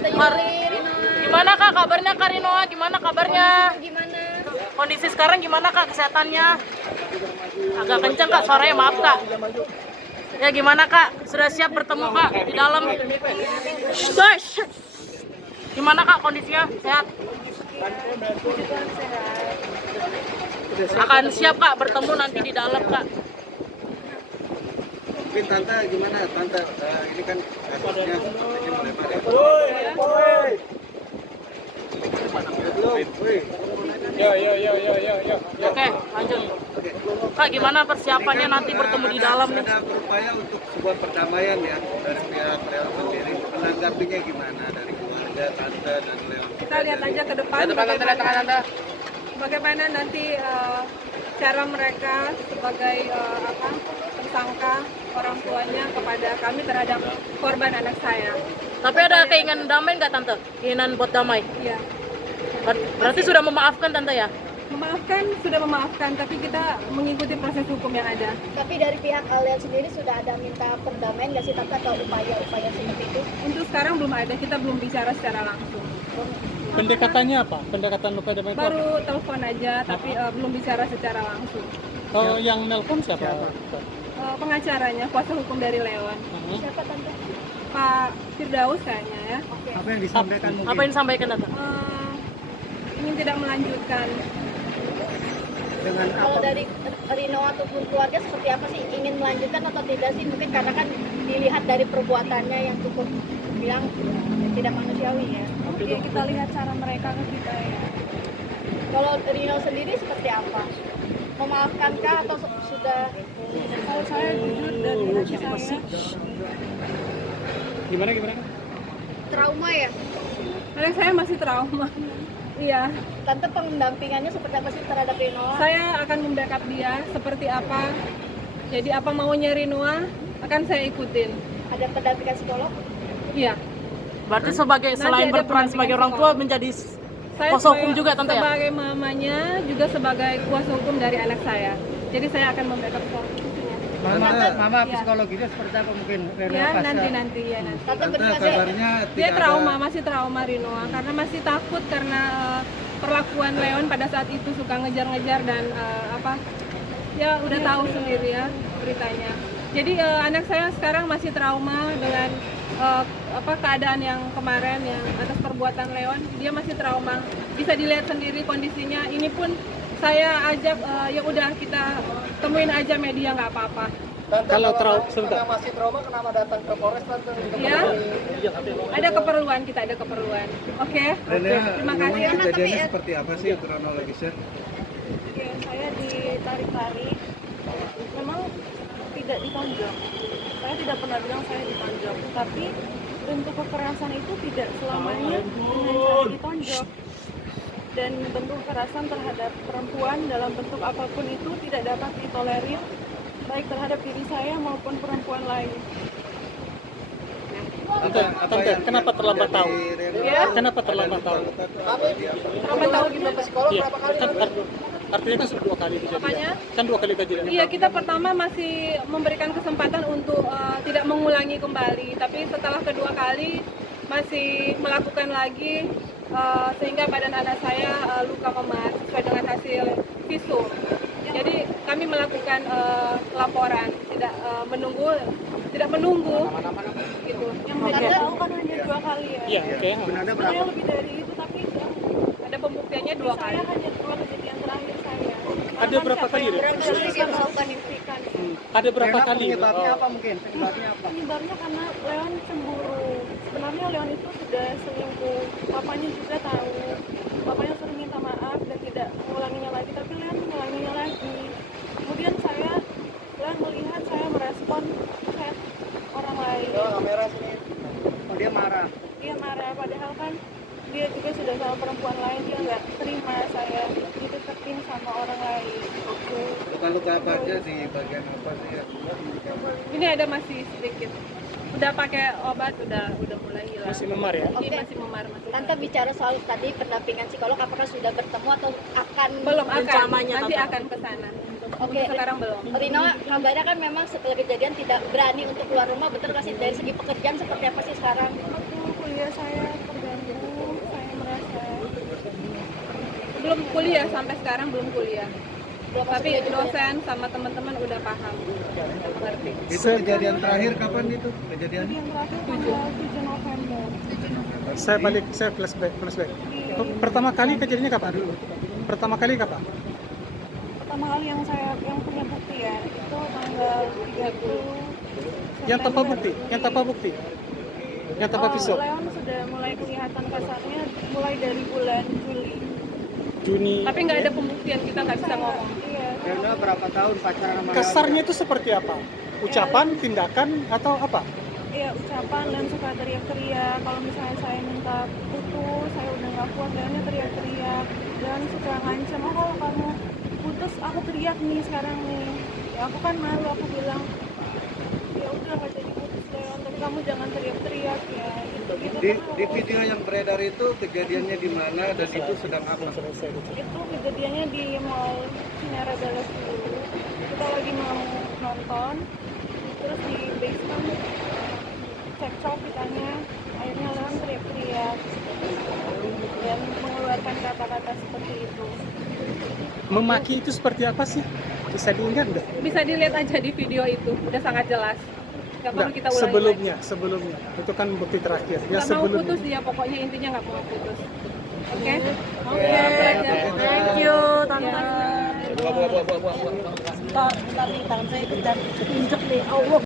Tante Yuli, Rino. Gimana Kak kabarnya Kak Rinoa? Gimana kabarnya? Gimana? Kondisi sekarang gimana Kak kesehatannya? Agak kenceng Kak suaranya, maaf Kak. Ya gimana Kak? Sudah siap bertemu Kak di dalam? Shh. Gimana Kak kondisinya? Sehat? Akan siap Kak bertemu nanti di dalam Kak. Mungkin Tante gimana? Tante ini kan kasusnya sepertinya melebar ya. Oke, lanjut. Kak, gimana persiapannya nanti bertemu di dalam nih? Ada berupaya untuk sebuah perdamaian ya dari pihak Leon sendiri. Menanggapinya gimana dari keluarga, Tante dan Leon? Kita lihat aja ke depan bagaimana nanti cara mereka sebagai tersangka orang tuanya kepada kami terhadap korban anak saya. Tapi ada keinginan damai nggak Tante? Keinginan buat damai? Iya. Berarti sudah memaafkan Tante ya? Memaafkan, sudah memaafkan, tapi kita mengikuti proses hukum yang ada. Tapi dari pihak kalian sendiri sudah ada minta perdamaian nggak sih Tante atau upaya-upaya seperti itu? Untuk sekarang belum ada, kita belum bicara secara langsung. Pendekatannya apa? Pendekatan luka damai itu apa? Baru telepon aja, tapi belum bicara secara langsung. Oh, yang nelpon siapa? Pengacaranya, kuasa hukum dari Leon, Siapa Tante? Pak Firdaus kayaknya ya. Oke. Apa yang disampaikan mungkin? Apa yang disampaikan Tante? Ingin tidak melanjutkan. Dengan Kalau dari Rino ataupun keluarga seperti apa sih? Ingin melanjutkan atau tidak sih? Mungkin karena kan dilihat dari perbuatannya yang cukup bilang tidak manusiawi ya. Oke, kita lihat cara mereka ke kita ya. Kalau Rino sendiri seperti apa? Memaafkankah atau sudah? Kalau saya jujur dari hati saya, Gimana? Trauma ya? anak saya masih trauma. Iya, Tante pendampingannya seperti apa sih terhadap Rino? saya akan membackup dia seperti apa. Jadi apa maunya Rinoa akan saya ikutin. Ada pendampingan psikolog? Iya. Berarti sebagai Nanti selain ada berperan sebagai orang tua pendampingan menjadi Saya kuasa hukum juga Tante ya? sebagai mamanya juga sebagai kuasa hukum dari anak saya. Jadi saya akan membackup suaminya. Mama Iya. psikologinya seperti apa mungkin? Ya, nanti ya nanti. Tante Tante benar sih? kabarnya Dia tidak trauma, ada. masih trauma Rinoa karena masih takut karena perlakuan Leon pada saat itu suka ngejar-ngejar dan ya udah tahu sendiri ya beritanya. Jadi anak saya sekarang masih trauma dengan keadaan yang kemarin yang atas perbuatan Leon, dia masih trauma. Bisa dilihat sendiri kondisinya. Ini pun saya ajak ya udah kita temuin aja media nggak apa-apa. Kalau sebentar. masih trauma kenapa datang ke Polres Tante? Ya, ada keperluan, kita ada keperluan. Oke, terima kasih. Memang kejadiannya seperti apa sih kronologisnya? Oke, saya ditarik-tarik, memang tidak ditonjok. Saya tidak pernah bilang saya ditonjok, tapi bentuk kekerasan itu tidak selamanya dengan cara ditonjok. Dan bentuk kekerasan terhadap perempuan dalam bentuk apapun itu tidak dapat ditolerir, baik terhadap diri saya maupun perempuan lain. Tante, kenapa terlambat tahu? Ya, Kenapa terlambat tahu? apa tahu gimana? Iya, kan artinya kan sudah 2 kali kejadian. Apanya? Kan 2 kali kejadian. Iya, kita pertama masih memberikan kesempatan untuk tidak mengulangi kembali, tapi setelah kedua kali masih melakukan lagi sehingga badan anak saya luka memar sesuai dengan hasil visum. Jadi kami melakukan laporan, tidak menunggu gitu. Yang mereka tahu kan hanya 2 kali ya. Iya, oke. Sebenarnya lebih dari itu, tapi ada pembuktiannya 2 kali. Saya hanya 2 kejadian terakhir saya. Ada berapa kali? Berapa kali dia melakukan Buktikan. Ada berapa kali? Penyebabnya apa mungkin? Penyebabnya karena Leon cemburu. Sebenarnya Leon itu sudah selingkuh. Papanya juga tahu. Papanya sering minta maaf dan tidak mengulanginya lagi, tapi Leon mengulanginya lagi. Kemudian Leon melihat saya merespon chat orang lain. Kamera sini. Oh, dia marah. Dia marah, padahal kan dia juga sudah sama perempuan lain, dia nggak terima saya dideketin sama orang lain. Luka-luka apa aja di bagian apa sih ya? Ini ada masih sedikit. Udah pakai obat, udah mulai hilang. Masih memar ya? Iya, masih memar. Tante bicara soal tadi pendampingan psikolog, apakah sudah bertemu atau akan? Belum akan, Rencananya, nanti Tante. akan ke sana. Oke. Untuk sekarang belum. Rino, kabarnya kan memang setelah kejadian tidak berani untuk keluar rumah, betul nggak sih? Dari segi pekerjaan seperti apa sih sekarang? Waktu kuliah saya belum kuliah, sampai sekarang belum kuliah. Tapi dosen sama teman-teman udah paham, mengerti. Itu kejadian terakhir kapan itu kejadiannya? Yang terakhir tanggal 7 November. Saya flashback. Pertama kali kejadiannya kapan? Pertama kali kapan? Pertama kali yang punya bukti ya, itu tanggal 30 Yang tanpa bukti, yang tanpa visual. Leon sudah mulai kelihatan kasarnya mulai dari bulan Juni. Tapi nggak ada pembuktian, kita nggak bisa ngomong. Iya. Karena berapa tahun pacaran sama Kasarnya itu seperti apa? Ucapan, tindakan, atau apa? Iya, ucapan dan suka teriak-teriak. Kalau misalnya saya minta putus, saya udah nggak kuat, Leonnya teriak-teriak dan suka ngancam, oh kalau kamu putus aku teriak nih sekarang nih. Ya aku kan malu, aku bilang ya udah nggak jadi putus Leon, tapi kamu jangan teriak-teriak ya. Gitu di video yang beredar itu kejadiannya di mana dan itu sedang apa? Itu kejadiannya di mall Sinara Dallas dulu. Kita lagi mau nonton, terus di basement cekcok kitanya, akhirnya Leon teriak-teriak dan mengeluarkan kata-kata seperti itu. Memaki itu seperti apa sih? Bisa diingat nggak? Bisa dilihat aja di video itu, udah sangat jelas. Gak perlu Nggak, kita ulangi lagi. sebelumnya. Itu kan bukti terakhir. Ya Nggak mau sebelumnya. putus dia, pokoknya intinya nggak mau putus. Oke? Oke, thank you tante. Buah. Ntar tangan saya injek nih, Allah.